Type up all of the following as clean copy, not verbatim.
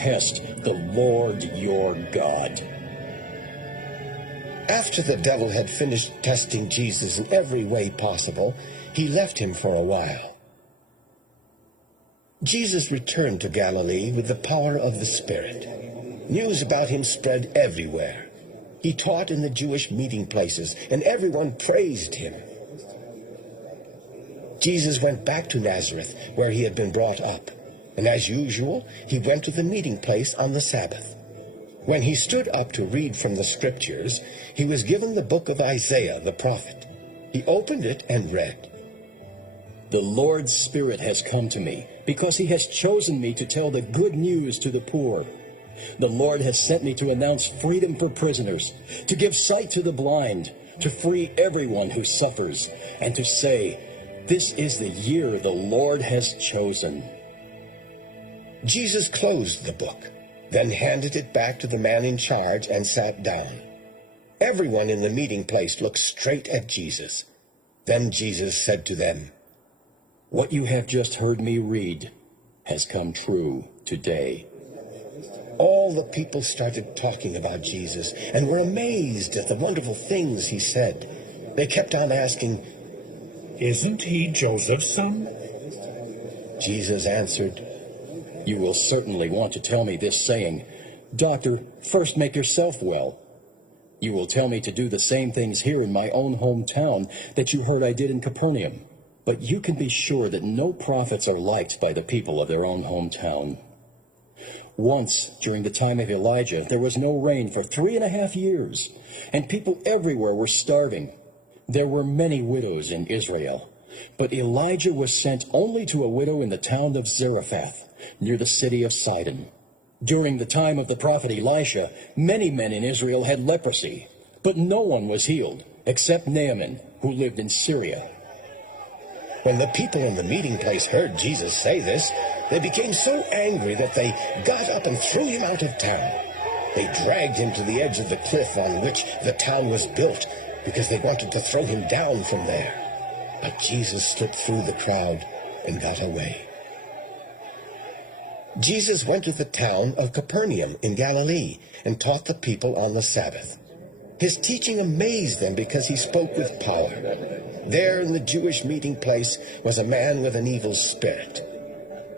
test the Lord your God. After the devil had finished testing Jesus in every way possible, he left him for a while. Jesus returned to Galilee with the power of the Spirit. News about him spread everywhere. He taught in the Jewish meeting places, and everyone praised him. Jesus went back to Nazareth, where he had been brought up, and as usual, he went to the meeting place on the Sabbath. When he stood up to read from the Scriptures, he was given the book of Isaiah the prophet. He opened it and read, "The Lord's Spirit has come to me, because he has chosen me to tell the good news to the poor. The Lord has sent me to announce freedom for prisoners, to give sight to the blind, to free everyone who suffers, and to say, 'This is the year the Lord has chosen.'" Jesus closed the book, then handed it back to the man in charge and sat down. Everyone in the meeting place looked straight at Jesus. Then Jesus said to them, "What you have just heard me read has come true today." All the people started talking about Jesus and were amazed at the wonderful things he said. They kept on asking, "Isn't he Joseph's son?" Jesus answered, "You will certainly want to tell me this saying, 'Doctor, first make yourself well.' You will tell me to do the same things here in my own hometown that you heard I did in Capernaum. But you can be sure that no prophets are liked by the people of their own hometown. Once, during the time of Elijah, there was no rain for 3.5 years, and people everywhere were starving. There were many widows in Israel, but Elijah was sent only to a widow in the town of Zarephath, near the city of Sidon. During the time of the prophet Elisha, many men in Israel had leprosy, but no one was healed, except Naaman, who lived in Syria. When the people in the meeting place heard Jesus say this, they became so angry that they got up and threw him out of town. They dragged him to the edge of the cliff on which the town was built, because they wanted to throw him down from there. But Jesus slipped through the crowd and got away. Jesus went to the town of Capernaum in Galilee and taught the people on the Sabbath. His teaching amazed them because he spoke with power. There in the Jewish meeting place was a man with an evil spirit.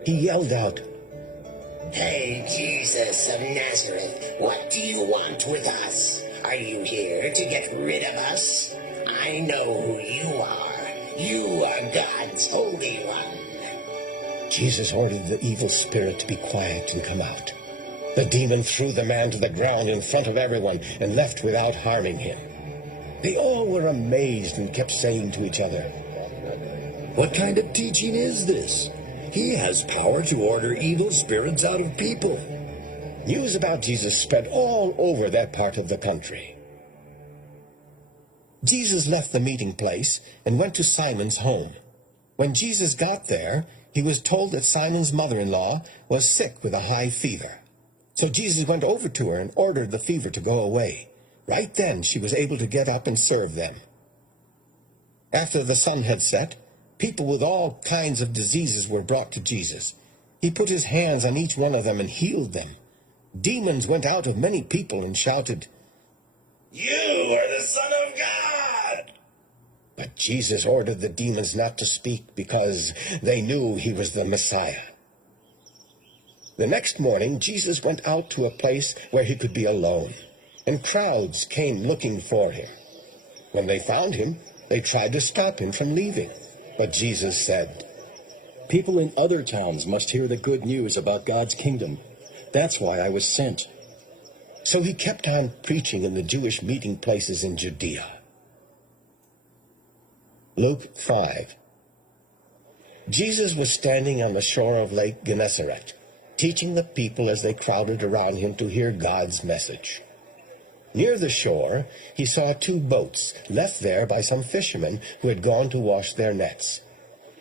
He yelled out, "Hey, Jesus of Nazareth, what do you want with us? Are you here to get rid of us? I know who you are. You are God's Holy One." Jesus ordered the evil spirit to be quiet and come out. The demon threw the man to the ground in front of everyone and left without harming him. They all were amazed and kept saying to each other, "What kind of teaching is this? He has power to order evil spirits out of people." News about Jesus spread all over that part of the country. Jesus left the meeting place and went to Simon's home. When Jesus got there, he was told that Simon's mother-in-law was sick with a high fever. So Jesus went over to her and ordered the fever to go away. Right then she was able to get up and serve them. After the sun had set, people with all kinds of diseases were brought to Jesus. He put his hands on each one of them and healed them. Demons went out of many people and shouted, "You are the Son of God!" But Jesus ordered the demons not to speak because they knew he was the Messiah. The next morning, Jesus went out to a place where he could be alone, and crowds came looking for him. When they found him, they tried to stop him from leaving. But Jesus said, "People in other towns must hear the good news about God's kingdom. That's why I was sent." So he kept on preaching in the Jewish meeting places in Judea. Luke 5. Jesus was standing on the shore of Lake Gennesaret, teaching the people as they crowded around him to hear God's message. Near the shore, he saw 2 boats left there by some fishermen who had gone to wash their nets.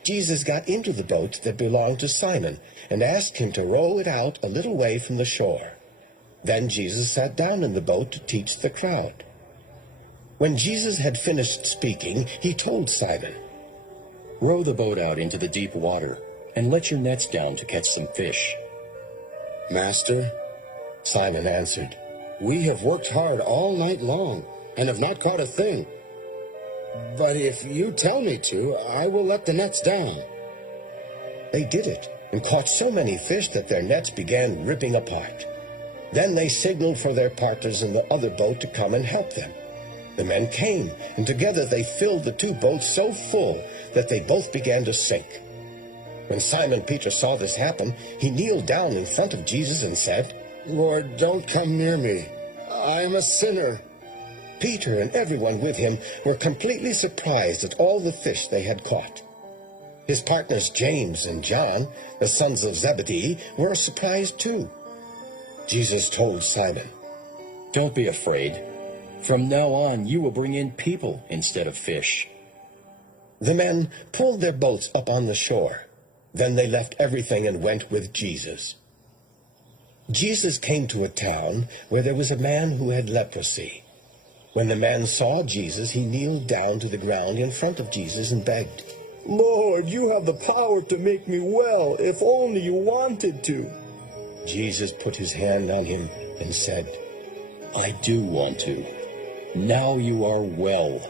Jesus got into the boat that belonged to Simon and asked him to row it out a little way from the shore. Then Jesus sat down in the boat to teach the crowd. When Jesus had finished speaking, he told Simon, "Row the boat out into the deep water and let your nets down to catch some fish." Master, Simon answered, we have worked hard all night long and have not caught a thing. But if you tell me to, I will let the nets down. They did it and caught so many fish that their nets began ripping apart. Then they signaled for their partners in the other boat to come and help them. The men came, and together they filled the two boats so full that they both began to sink. When Simon Peter saw this happen, he kneeled down in front of Jesus and said, Lord, don't come near me. I am a sinner. Peter and everyone with him were completely surprised at all the fish they had caught. His partners James and John, the sons of Zebedee, were surprised too. Jesus told Simon, Don't be afraid. From now on, you will bring in people instead of fish. The men pulled their boats up on the shore. Then they left everything and went with Jesus. Jesus came to a town where there was a man who had leprosy. When the man saw Jesus, he kneeled down to the ground in front of Jesus and begged, Lord, you have the power to make me well, if only you wanted to. Jesus put his hand on him and said, I do want to. Now you are well.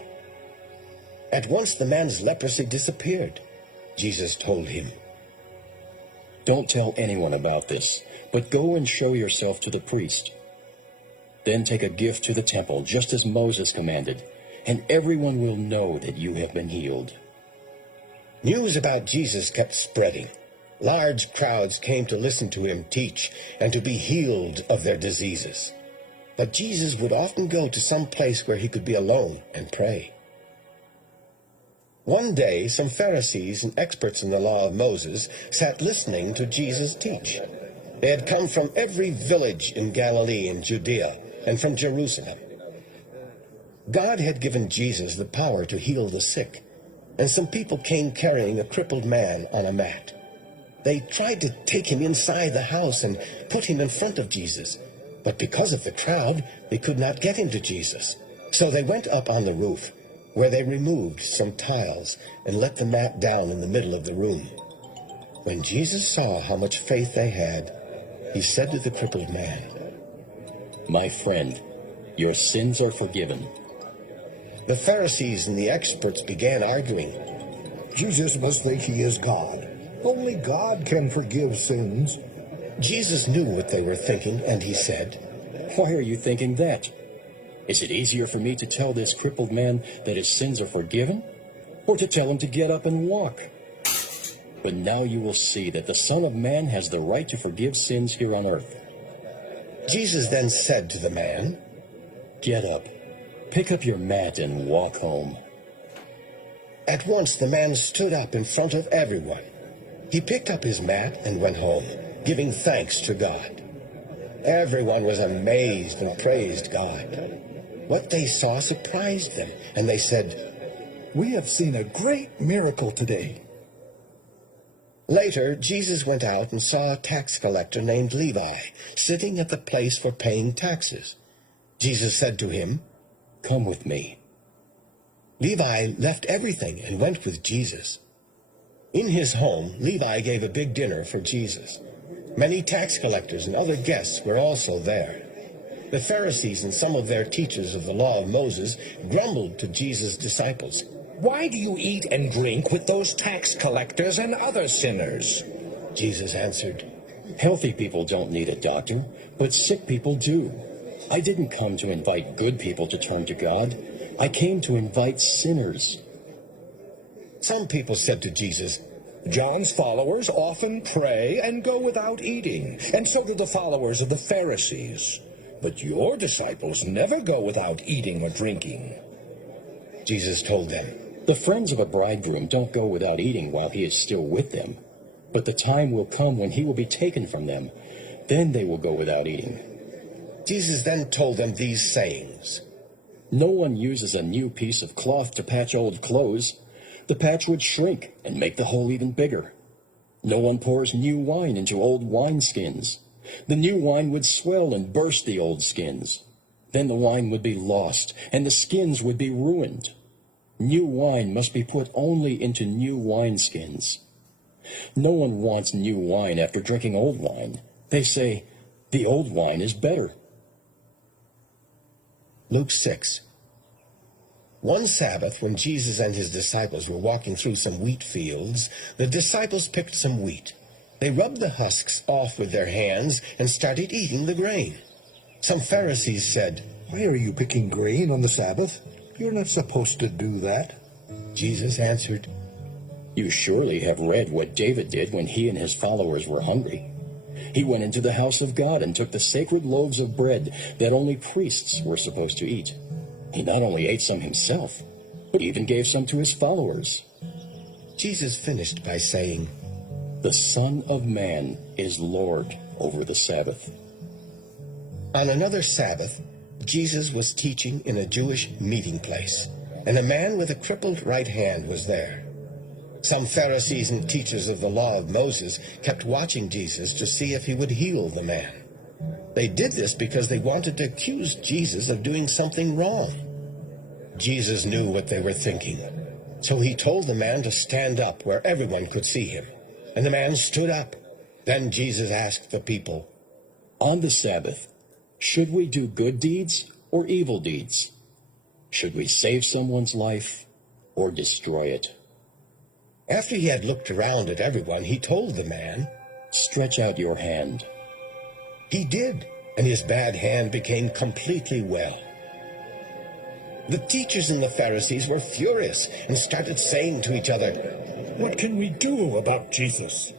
At once the man's leprosy disappeared. Jesus told him, Don't tell anyone about this, but go and show yourself to the priest. Then take a gift to the temple, just as Moses commanded, and everyone will know that you have been healed. News about Jesus kept spreading. Large crowds came to listen to him teach and to be healed of their diseases. But Jesus would often go to some place where he could be alone and pray. One day, some Pharisees and experts in the law of Moses sat listening to Jesus teach. They had come from every village in Galilee and Judea and from Jerusalem. God had given Jesus the power to heal the sick, and some people came carrying a crippled man on a mat. They tried to take him inside the house and put him in front of Jesus, but because of the crowd, they could not get him to Jesus. So they went up on the roof, where they removed some tiles and let the mat down in the middle of the room. When Jesus saw how much faith they had, he said to the crippled man, My friend, your sins are forgiven. The Pharisees and the experts began arguing. Jesus must think he is God. Only God can forgive sins. Jesus knew what they were thinking, and he said, Why are you thinking that? Is it easier for me to tell this crippled man that his sins are forgiven, or to tell him to get up and walk? But now you will see that the Son of Man has the right to forgive sins here on earth. Jesus then said to the man, Get up, pick up your mat and walk home. At once the man stood up in front of everyone. He picked up his mat and went home, giving thanks to God. Everyone was amazed and praised God. What they saw surprised them, and they said, We have seen a great miracle today. Later, Jesus went out and saw a tax collector named Levi sitting at the place for paying taxes. Jesus said to him, Come with me. Levi left everything and went with Jesus. In his home, Levi gave a big dinner for Jesus. Many tax collectors and other guests were also there. The Pharisees and some of their teachers of the law of Moses grumbled to Jesus' disciples. Why do you eat and drink with those tax collectors and other sinners? Jesus answered, Healthy people don't need a doctor, but sick people do. I didn't come to invite good people to turn to God. I came to invite sinners. Some people said to Jesus, John's followers often pray and go without eating, and so do the followers of the Pharisees. But your disciples never go without eating or drinking. Jesus told them, The friends of a bridegroom don't go without eating while he is still with them. But the time will come when he will be taken from them. Then they will go without eating. Jesus then told them these sayings. No one uses a new piece of cloth to patch old clothes. The patch would shrink and make the hole even bigger. No one pours new wine into old wineskins. The new wine would swell and burst the old skins. Then the wine would be lost, and the skins would be ruined. New wine must be put only into new wineskins. No one wants new wine after drinking old wine. They say, the old wine is better. Luke 6. One Sabbath, when Jesus and his disciples were walking through some wheat fields, the disciples picked some wheat. They rubbed the husks off with their hands and started eating the grain. Some Pharisees said, "Why are you picking grain on the Sabbath? You're not supposed to do that." Jesus answered, You surely have read what David did when he and his followers were hungry. He went into the house of God and took the sacred loaves of bread that only priests were supposed to eat. He not only ate some himself, but even gave some to his followers. Jesus finished by saying, The Son of Man is Lord over the Sabbath. On another Sabbath, Jesus was teaching in a Jewish meeting place, and a man with a crippled right hand was there. Some Pharisees and teachers of the law of Moses kept watching Jesus to see if he would heal the man. They did this because they wanted to accuse Jesus of doing something wrong. Jesus knew what they were thinking, so he told the man to stand up where everyone could see him. And the man stood up. Then Jesus asked the people, On the Sabbath, should we do good deeds or evil deeds? Should we save someone's life or destroy it? After he had looked around at everyone, he told the man, Stretch out your hand. He did, and his bad hand became completely well. The teachers and the Pharisees were furious and started saying to each other, What can we do about Jesus?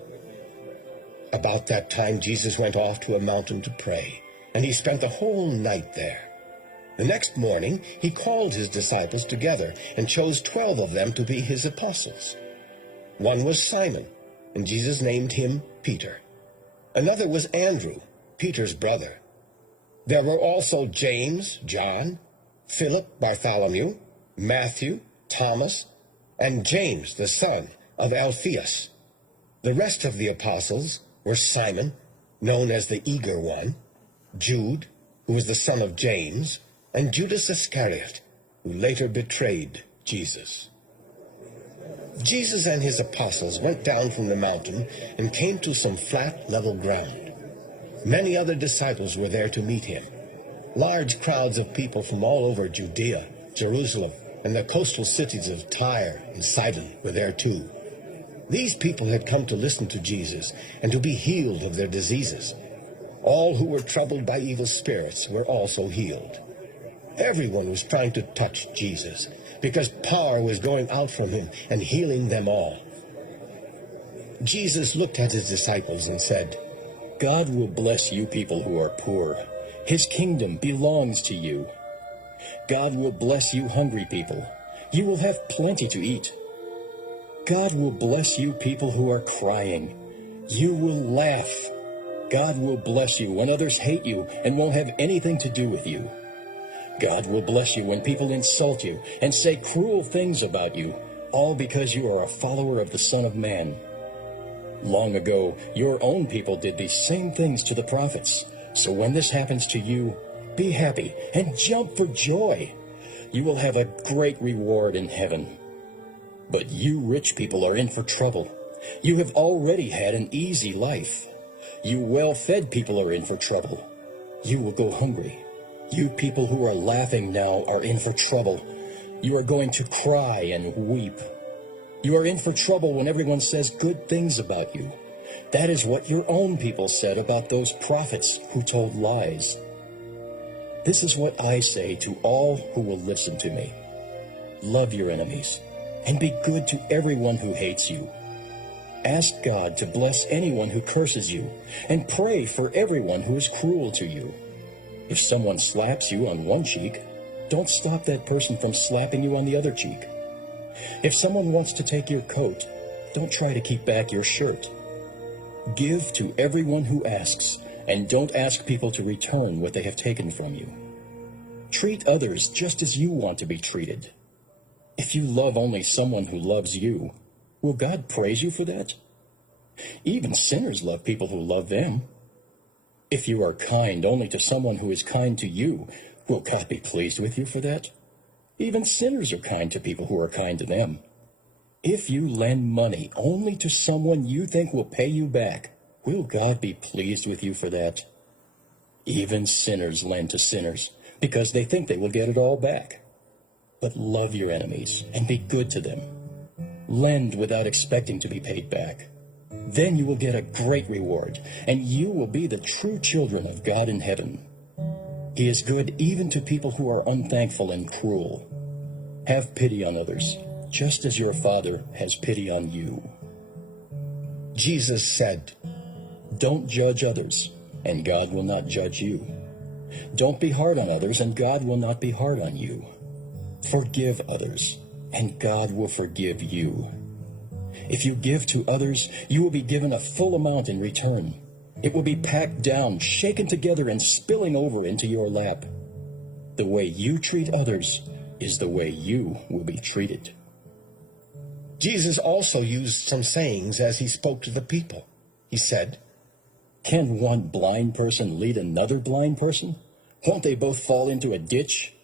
About that time, Jesus went off to a mountain to pray, and he spent the whole night there. The next morning, he called his disciples together and chose 12 of them to be his apostles. One was Simon, and Jesus named him Peter. Another was Andrew, Peter's brother. There were also James, John, Philip, Bartholomew, Matthew, Thomas, and James, the son of Alphaeus. The rest of the apostles were Simon, known as the Eager One, Jude, who was the son of James, and Judas Iscariot, who later betrayed Jesus. Jesus and his apostles went down from the mountain and came to some flat, level ground. Many other disciples were there to meet him. Large crowds of people from all over Judea, Jerusalem, and the coastal cities of Tyre and Sidon were there too. These people had come to listen to Jesus and to be healed of their diseases. All who were troubled by evil spirits were also healed. Everyone was trying to touch Jesus, because power was going out from him and healing them all. Jesus looked at his disciples and said, God will bless you people who are poor. His kingdom belongs to you. God will bless you hungry people. You will have plenty to eat. God will bless you people who are crying. You will laugh. God will bless you when others hate you and won't have anything to do with you. God will bless you when people insult you and say cruel things about you, all because you are a follower of the Son of Man. Long ago, your own people did these same things to the prophets. So when this happens to you, be happy and jump for joy. You will have a great reward in heaven. But you rich people are in for trouble. You have already had an easy life. You well-fed people are in for trouble. You will go hungry. You people who are laughing now are in for trouble. You are going to cry and weep. You are in for trouble when everyone says good things about you. That is what your own people said about those prophets who told lies. This is what I say to all who will listen to me. Love your enemies and be good to everyone who hates you. Ask God to bless anyone who curses you and pray for everyone who is cruel to you. If someone slaps you on one cheek, don't stop that person from slapping you on the other cheek. If someone wants to take your coat, don't try to keep back your shirt. Give to everyone who asks, and don't ask people to return what they have taken from you. Treat others just as you want to be treated. If you love only someone who loves you, will God praise you for that? Even sinners love people who love them. If you are kind only to someone who is kind to you, will God be pleased with you for that? Even sinners are kind to people who are kind to them. If you lend money only to someone you think will pay you back, Will God be pleased with you for that? Even sinners lend to sinners because they think they will get it all back. But love your enemies and be good to them. Lend without expecting to be paid back. Then you will get a great reward, and you will be the true children of God in heaven. He is good even to people who are unthankful and cruel. Have pity on others, just as your Father has pity on you. Jesus said, Don't judge others, and God will not judge you. Don't be hard on others, and God will not be hard on you. Forgive others, and God will forgive you. If you give to others, you will be given a full amount in return. It will be packed down, shaken together, and spilling over into your lap. The way you treat others is the way you will be treated. Jesus also used some sayings as he spoke to the people. He said, Can one blind person lead another blind person? Won't they both fall into a ditch?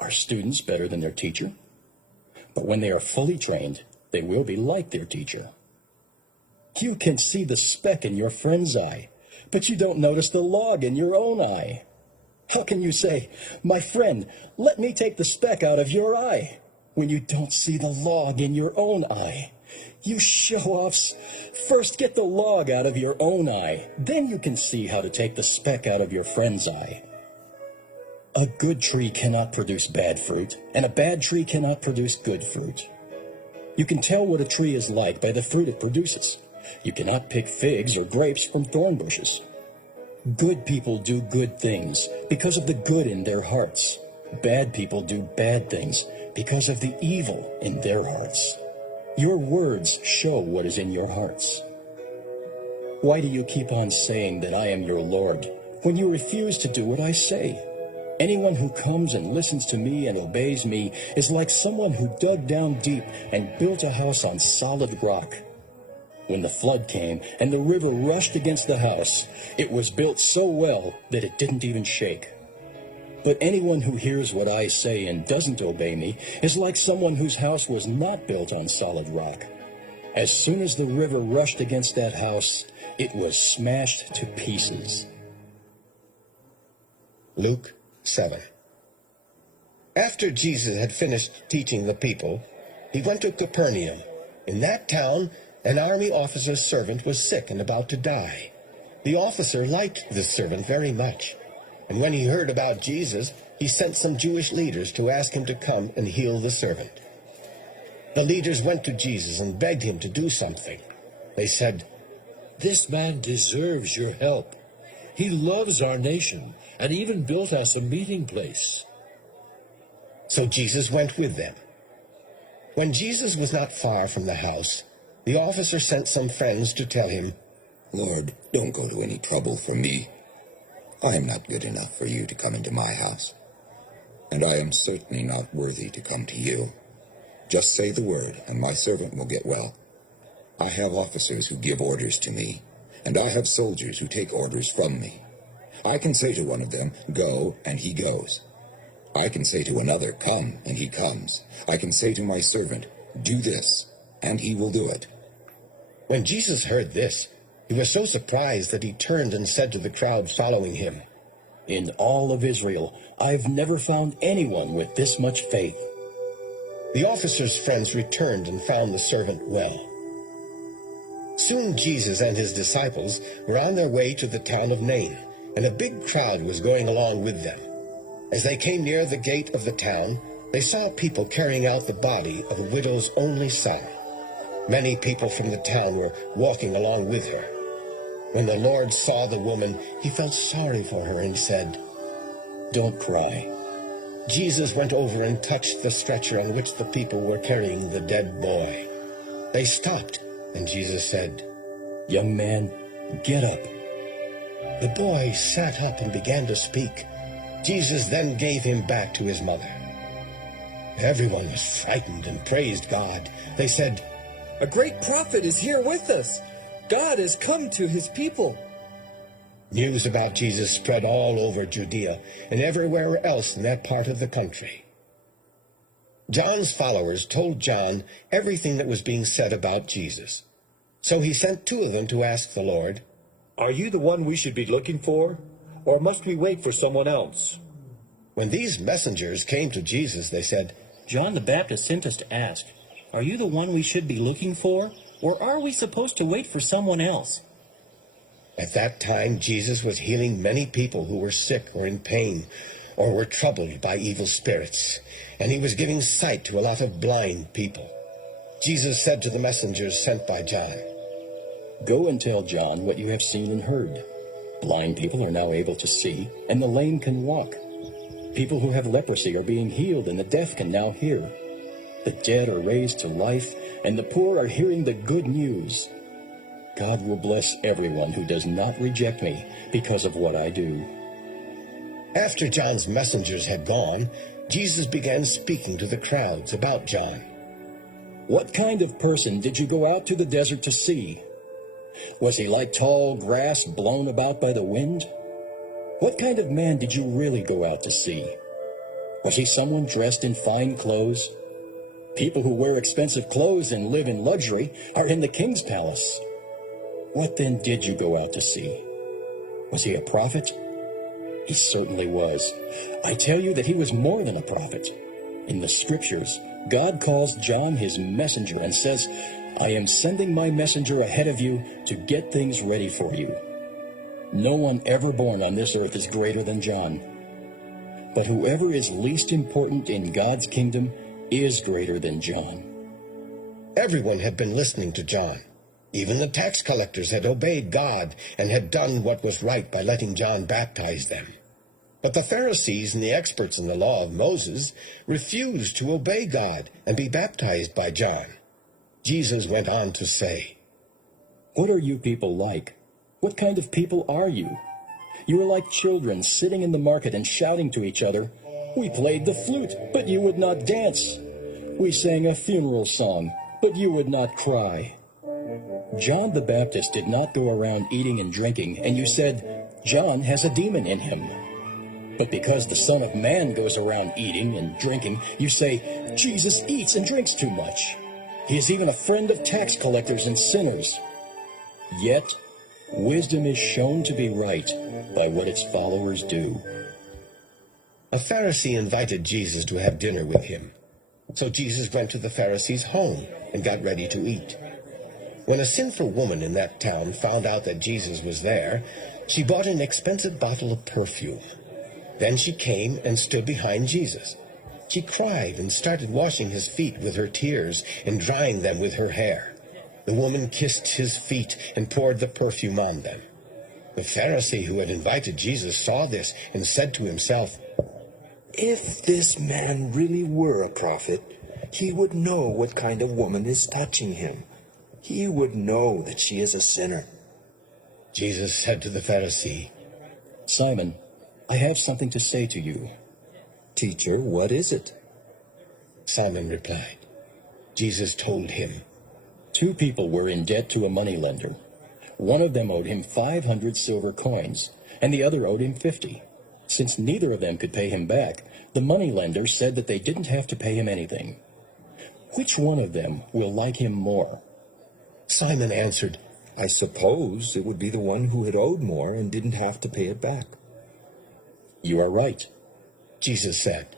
Are students better than their teacher? But when they are fully trained, they will be like their teacher. You can see the speck in your friend's eye, but you don't notice the log in your own eye. How can you say, My friend, let me take the speck out of your eye, when you don't see the log in your own eye? You show-offs, first get the log out of your own eye, then you can see how to take the speck out of your friend's eye. A good tree cannot produce bad fruit, and a bad tree cannot produce good fruit. You can tell what a tree is like by the fruit it produces. You cannot pick figs or grapes from thorn bushes. Good people do good things because of the good in their hearts. Bad people do bad things because of the evil in their hearts. Your words show what is in your hearts. Why do you keep on saying that I am your Lord when you refuse to do what I say? Anyone who comes and listens to me and obeys me is like someone who dug down deep and built a house on solid rock. When the flood came and the river rushed against the house, it was built so well that it didn't even shake. But anyone who hears what I say and doesn't obey me is like someone whose house was not built on solid rock. As soon as the river rushed against that house, it was smashed to pieces. Luke 7. After Jesus had finished teaching the people, he went to Capernaum. In that town, an army officer's servant was sick and about to die. The officer liked this servant very much, and when he heard about Jesus, he sent some Jewish leaders to ask him to come and heal the servant. The leaders went to Jesus and begged him to do something. They said, This man deserves your help. He loves our nation and even built us a meeting place. So Jesus went with them. When Jesus was not far from the house, the officer sent some friends to tell him, Lord, don't go to any trouble for me. I am not good enough for you to come into my house, and I am certainly not worthy to come to you. Just say the word, and my servant will get well. I have officers who give orders to me, and I have soldiers who take orders from me. I can say to one of them, Go, and he goes. I can say to another, Come, and he comes. I can say to my servant, Do this, and he will do it. When Jesus heard this, he was so surprised that he turned and said to the crowd following him, In all of Israel, I've never found anyone with this much faith. The officer's friends returned and found the servant well. Soon Jesus and his disciples were on their way to the town of Nain, and a big crowd was going along with them. As they came near the gate of the town, they saw people carrying out the body of a widow's only son. Many people from the town were walking along with her. When the Lord saw the woman, he felt sorry for her and said, Don't cry. Jesus went over and touched the stretcher on which the people were carrying the dead boy. They stopped, and Jesus said, Young man, get up. The boy sat up and began to speak. Jesus then gave him back to his mother. Everyone was frightened and praised God. They said, A great prophet is here with us. God has come to his people. News about Jesus spread all over Judea and everywhere else in that part of the country. John's followers told John everything that was being said about Jesus. So he sent two of them to ask the Lord, Are you the one we should be looking for? Or must we wait for someone else? When these messengers came to Jesus, they said, John the Baptist sent us to ask, are you the one we should be looking for? Or are we supposed to wait for someone else? At that time, Jesus was healing many people who were sick or in pain or were troubled by evil spirits, and he was giving sight to a lot of blind people. Jesus said to the messengers sent by John, Go and tell John what you have seen and heard. Blind people are now able to see, and the lame can walk. People who have leprosy are being healed, and the deaf can now hear. The dead are raised to life, and the poor are hearing the good news. God will bless everyone who does not reject me because of what I do. After John's messengers had gone, Jesus began speaking to the crowds about John. What kind of person did you go out to the desert to see? Was he like tall grass blown about by the wind? What kind of man did you really go out to see? Was he someone dressed in fine clothes? People who wear expensive clothes and live in luxury are in the king's palace. What then did you go out to see? Was he a prophet? He certainly was. I tell you that he was more than a prophet. In the scriptures, God calls John his messenger and says, I am sending my messenger ahead of you to get things ready for you. No one ever born on this earth is greater than John. But whoever is least important in God's kingdom is greater than John. Everyone had been listening to John. Even the tax collectors had obeyed God and had done what was right by letting John baptize them. But the Pharisees and the experts in the law of Moses refused to obey God and be baptized by John. Jesus went on to say, What are you people like? What kind of people are you? You are like children sitting in the market and shouting to each other, We played the flute, but you would not dance. We sang a funeral song, but you would not cry. John the Baptist did not go around eating and drinking, and you said, John has a demon in him. But because the Son of Man goes around eating and drinking, you say, Jesus eats and drinks too much. He is even a friend of tax collectors and sinners. Yet, wisdom is shown to be right by what its followers do. A Pharisee invited Jesus to have dinner with him. So Jesus went to the Pharisee's home and got ready to eat. When a sinful woman in that town found out that Jesus was there, she bought an expensive bottle of perfume. Then she came and stood behind Jesus. She cried and started washing his feet with her tears and drying them with her hair. The woman kissed his feet and poured the perfume on them. The Pharisee who had invited Jesus saw this and said to himself, If this man really were a prophet, he would know what kind of woman is touching him. He would know that she is a sinner. Jesus said to the Pharisee, Simon, I have something to say to you. Teacher, what is it? Simon replied. Jesus told him, 2 people were in debt to a moneylender. One of them owed him 500 silver coins, and the other owed him 50. Since neither of them could pay him back, the moneylender said that they didn't have to pay him anything. Which one of them will like him more? Simon answered, I suppose it would be the one who had owed more and didn't have to pay it back. You are right, Jesus said.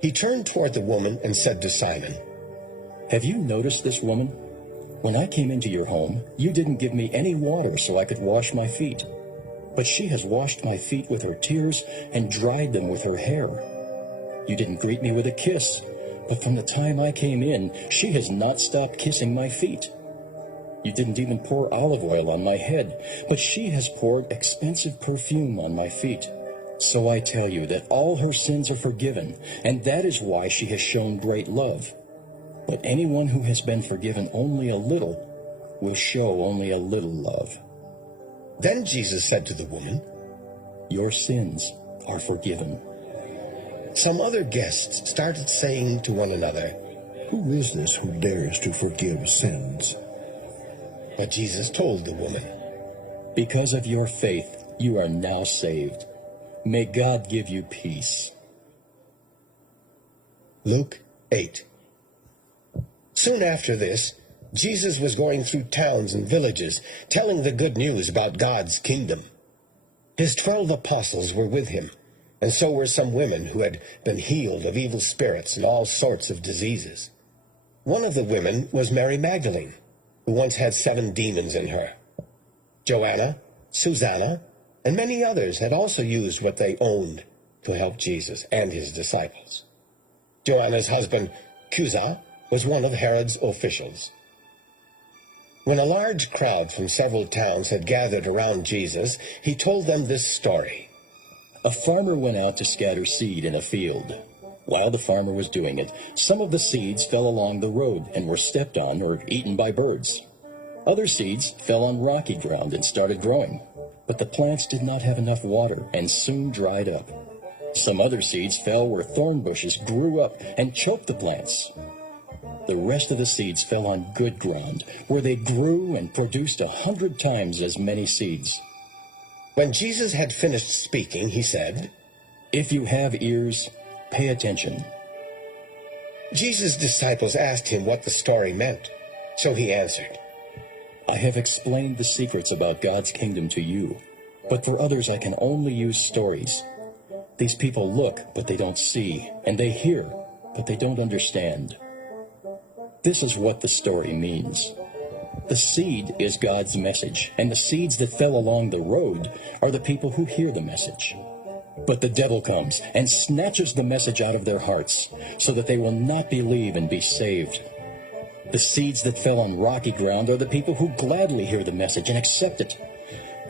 He turned toward the woman and said to Simon, Have you noticed this woman? When I came into your home, you didn't give me any water so I could wash my feet. But she has washed my feet with her tears and dried them with her hair. You didn't greet me with a kiss, but from the time I came in, she has not stopped kissing my feet. You didn't even pour olive oil on my head, but she has poured expensive perfume on my feet. So I tell you that all her sins are forgiven, and that is why she has shown great love. But anyone who has been forgiven only a little will show only a little love. Then Jesus said to the woman, Your sins are forgiven. Some other guests started saying to one another, Who is this who dares to forgive sins? But Jesus told the woman, Because of your faith, you are now saved. May God give you peace. Luke 8. Soon after this, Jesus was going through towns and villages, telling the good news about God's kingdom. His 12 apostles were with him, and so were some women who had been healed of evil spirits and all sorts of diseases. One of the women was Mary Magdalene, who once had 7 demons in her. Joanna, Susanna, and many others had also used what they owned to help Jesus and his disciples. Joanna's husband, Chuza, was one of Herod's officials. When a large crowd from several towns had gathered around Jesus, he told them this story. A farmer went out to scatter seed in a field. While the farmer was doing it, some of the seeds fell along the road and were stepped on or eaten by birds. Other seeds fell on rocky ground and started growing, but the plants did not have enough water and soon dried up. Some other seeds fell where thorn bushes grew up and choked the plants. The rest of the seeds fell on good ground, where they grew and produced 100 times as many seeds. When Jesus had finished speaking, he said, "If you have ears, pay attention." Jesus' disciples asked him what the story meant, so he answered, "I have explained the secrets about God's kingdom to you, but for others I can only use stories. These people look, but they don't see, and they hear, but they don't understand. This is what the story means. The seed is God's message, and the seeds that fell along the road are the people who hear the message. But the devil comes and snatches the message out of their hearts, so that they will not believe and be saved. The seeds that fell on rocky ground are the people who gladly hear the message and accept it,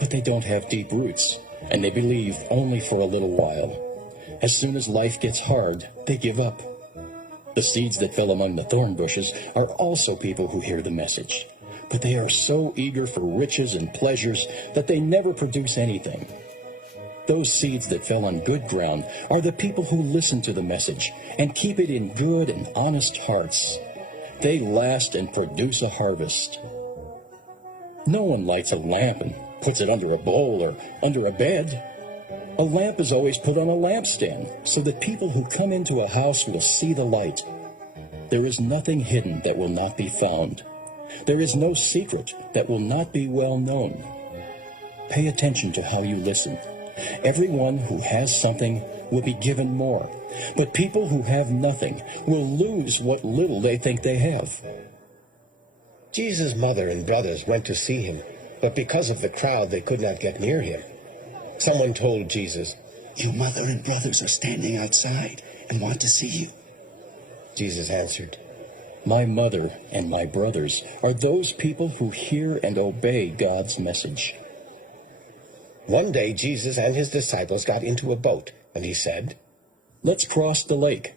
but they don't have deep roots, and they believe only for a little while. As soon as life gets hard, they give up. The seeds that fell among the thorn bushes are also people who hear the message, but they are so eager for riches and pleasures that they never produce anything. Those seeds that fell on good ground are the people who listen to the message and keep it in good and honest hearts. They last and produce a harvest. No one lights a lamp and puts it under a bowl or under a bed. A lamp is always put on a lampstand so that people who come into a house will see the light. There is nothing hidden that will not be found. There is no secret that will not be well known. Pay attention to how you listen. Everyone who has something will be given more, but people who have nothing will lose what little they think they have." Jesus' mother and brothers went to see him, but because of the crowd they could not get near him. Someone told Jesus, "Your mother and brothers are standing outside and want to see you." Jesus answered, "My mother and my brothers are those people who hear and obey God's message." One day Jesus and his disciples got into a boat, and he said, "Let's cross the lake."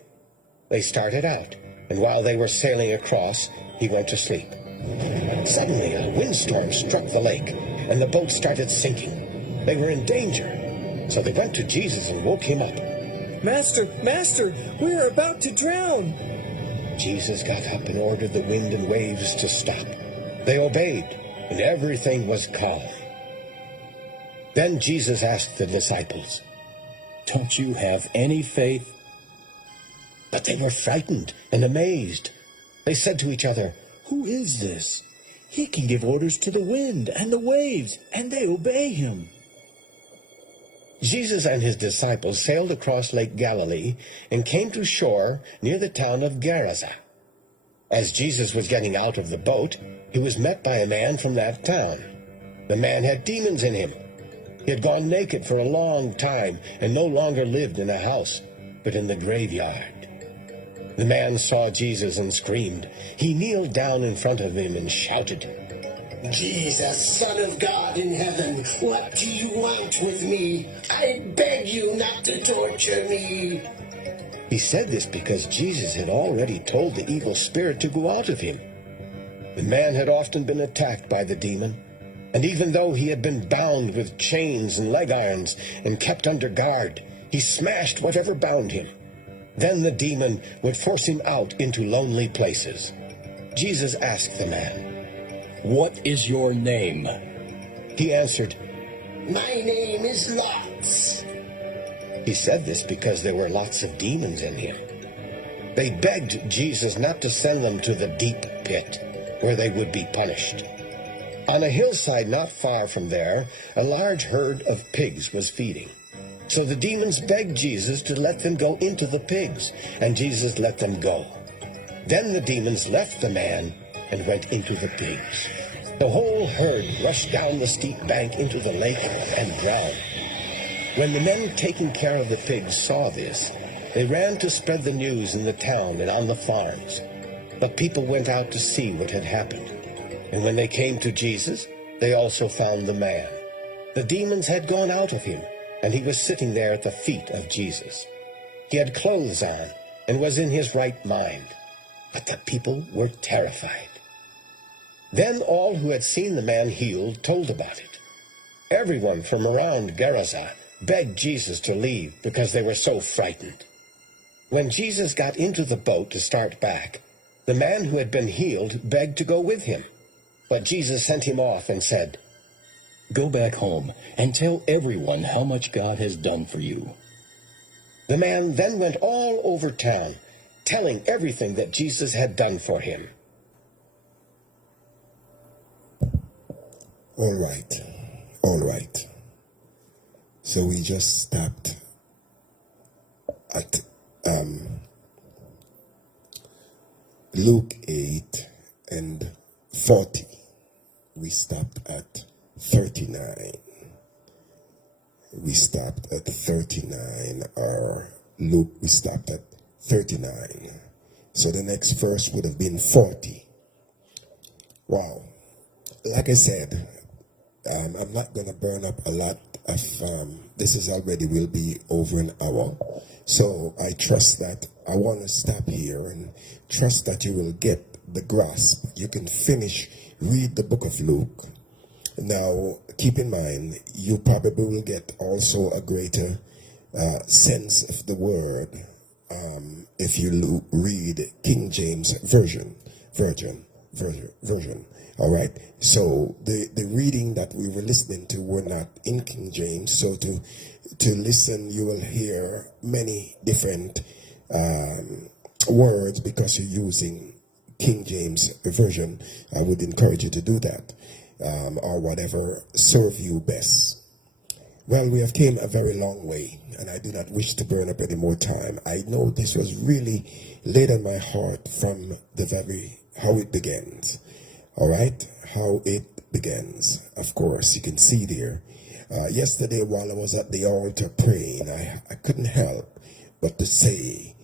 They started out, and while they were sailing across, he went to sleep. Suddenly a windstorm struck the lake, and the boat started sinking. They were in danger, so they went to Jesus and woke him up. Master, we're about to drown." Jesus got up and ordered the wind and waves to stop. They obeyed, and everything was calm. Then Jesus asked the disciples, "Don't you have any faith?" But they were frightened and amazed. They said to each other, "Who is this? He can give orders to the wind and the waves, and they obey him." Jesus and his disciples sailed across Lake Galilee and came to shore near the town of Gerasa. As Jesus was getting out of the boat, he was met by a man from that town. The man had demons in him. He had gone naked for a long time and no longer lived in a house, but in the graveyard. The man saw Jesus and screamed. He kneeled down in front of him and shouted, "Jesus, Son of God in heaven, what do you want with me? I beg you not to torture me." He said this because Jesus had already told the evil spirit to go out of him. The man had often been attacked by the demon, and even though he had been bound with chains and leg irons and kept under guard, he smashed whatever bound him. Then the demon would force him out into lonely places. Jesus asked the man, "What is your name?" He answered, "My name is Lots." He said this because there were lots of demons in him. They begged Jesus not to send them to the deep pit. where they would be punished. On a hillside not far from there, a large herd of pigs was feeding. So the demons begged Jesus to let them go into the pigs, and Jesus let them go. Then the demons left the man and went into the pigs. The whole herd rushed down the steep bank into the lake and drowned. When the men taking care of the pigs saw this, they ran to spread the news in the town and on the farms. But people went out to see what had happened. And when they came to Jesus, they also found the man. The demons had gone out of him, and he was sitting there at the feet of Jesus. He had clothes on and was in his right mind, but the people were terrified. Then all who had seen the man healed told about it. Everyone from around Gerasa begged Jesus to leave because they were so frightened. When Jesus got into the boat to start back, the man who had been healed begged to go with him. But Jesus sent him off and said, "Go back home and tell everyone how much God has done for you." The man then went all over town, telling everything that Jesus had done for him. All right. So we just stopped at Luke 8 and 40. We stopped at 39. We stopped at 39, or Luke, we stopped at 39. So the next verse would have been 40. Wow. Like I said, I'm not going to burn up a lot of, this is already will be over an hour. So I trust that, I want to stop here and trust that you will get the grasp. You can finish, read the book of Luke. Now, keep in mind, you probably will get also a greater sense of the word if you read King James Version. All right. So the reading that we were listening to were not in King James. So to listen, you will hear many different words because you're using King James Version. I would encourage you to do that, or whatever serve you best. Well, we have came a very long way, and I do not wish to burn up any more time. I know this was really laid on my heart from the very how it begins. All right, how it begins. Of course, you can see there. Yesterday, while I was at the altar praying, I couldn't help but to say,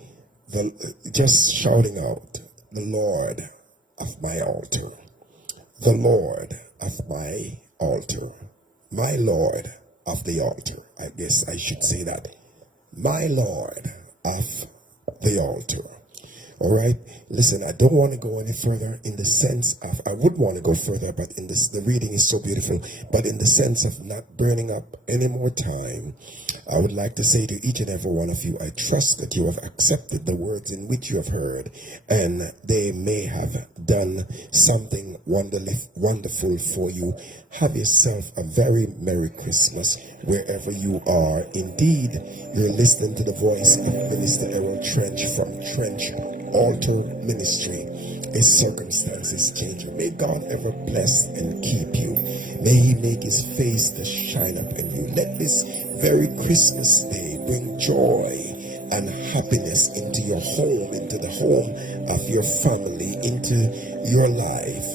just shouting out, "The Lord of my altar, the Lord of my altar, my Lord of the altar." I guess I should say that. My Lord of the altar. All right. Listen, I don't want to go any further in the sense of, I would want to go further, but in this, the reading is so beautiful, but in the sense of not burning up any more time, I would like to say to each and every one of you, I trust that you have accepted the words in which you have heard, and they may have done something wonderful for you. Have yourself a very Merry Christmas wherever you are. Indeed, you're listening to the voice of Minister Errol Trench from Trench Altar Ministry. His circumstances change. May God ever bless and keep you. May He make His face to shine upon you. Let this very Christmas day bring joy and happiness into your home, into the home of your family, into your life.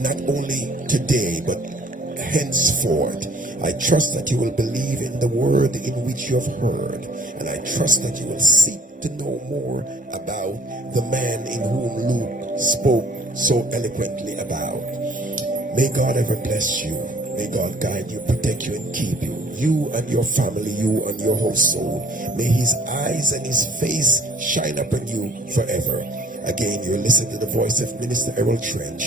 Not only today, but henceforth. I trust that you will believe in the word in which you have heard, and I trust that you will seek to know more about the man in whom Luke spoke so eloquently about. May God ever bless you. May God guide you, protect you, and keep you. You and your family, you and your household. May His eyes and His face shine upon you forever. Again, you're listening to the voice of Minister Errol Trench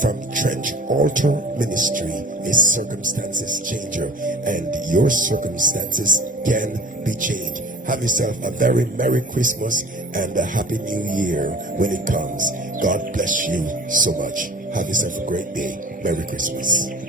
from Trench Altar Ministry, a circumstances changer, and your circumstances can be changed. Have yourself a very Merry Christmas and a Happy New Year when it comes. God bless you so much. Have yourself a great day. Merry Christmas.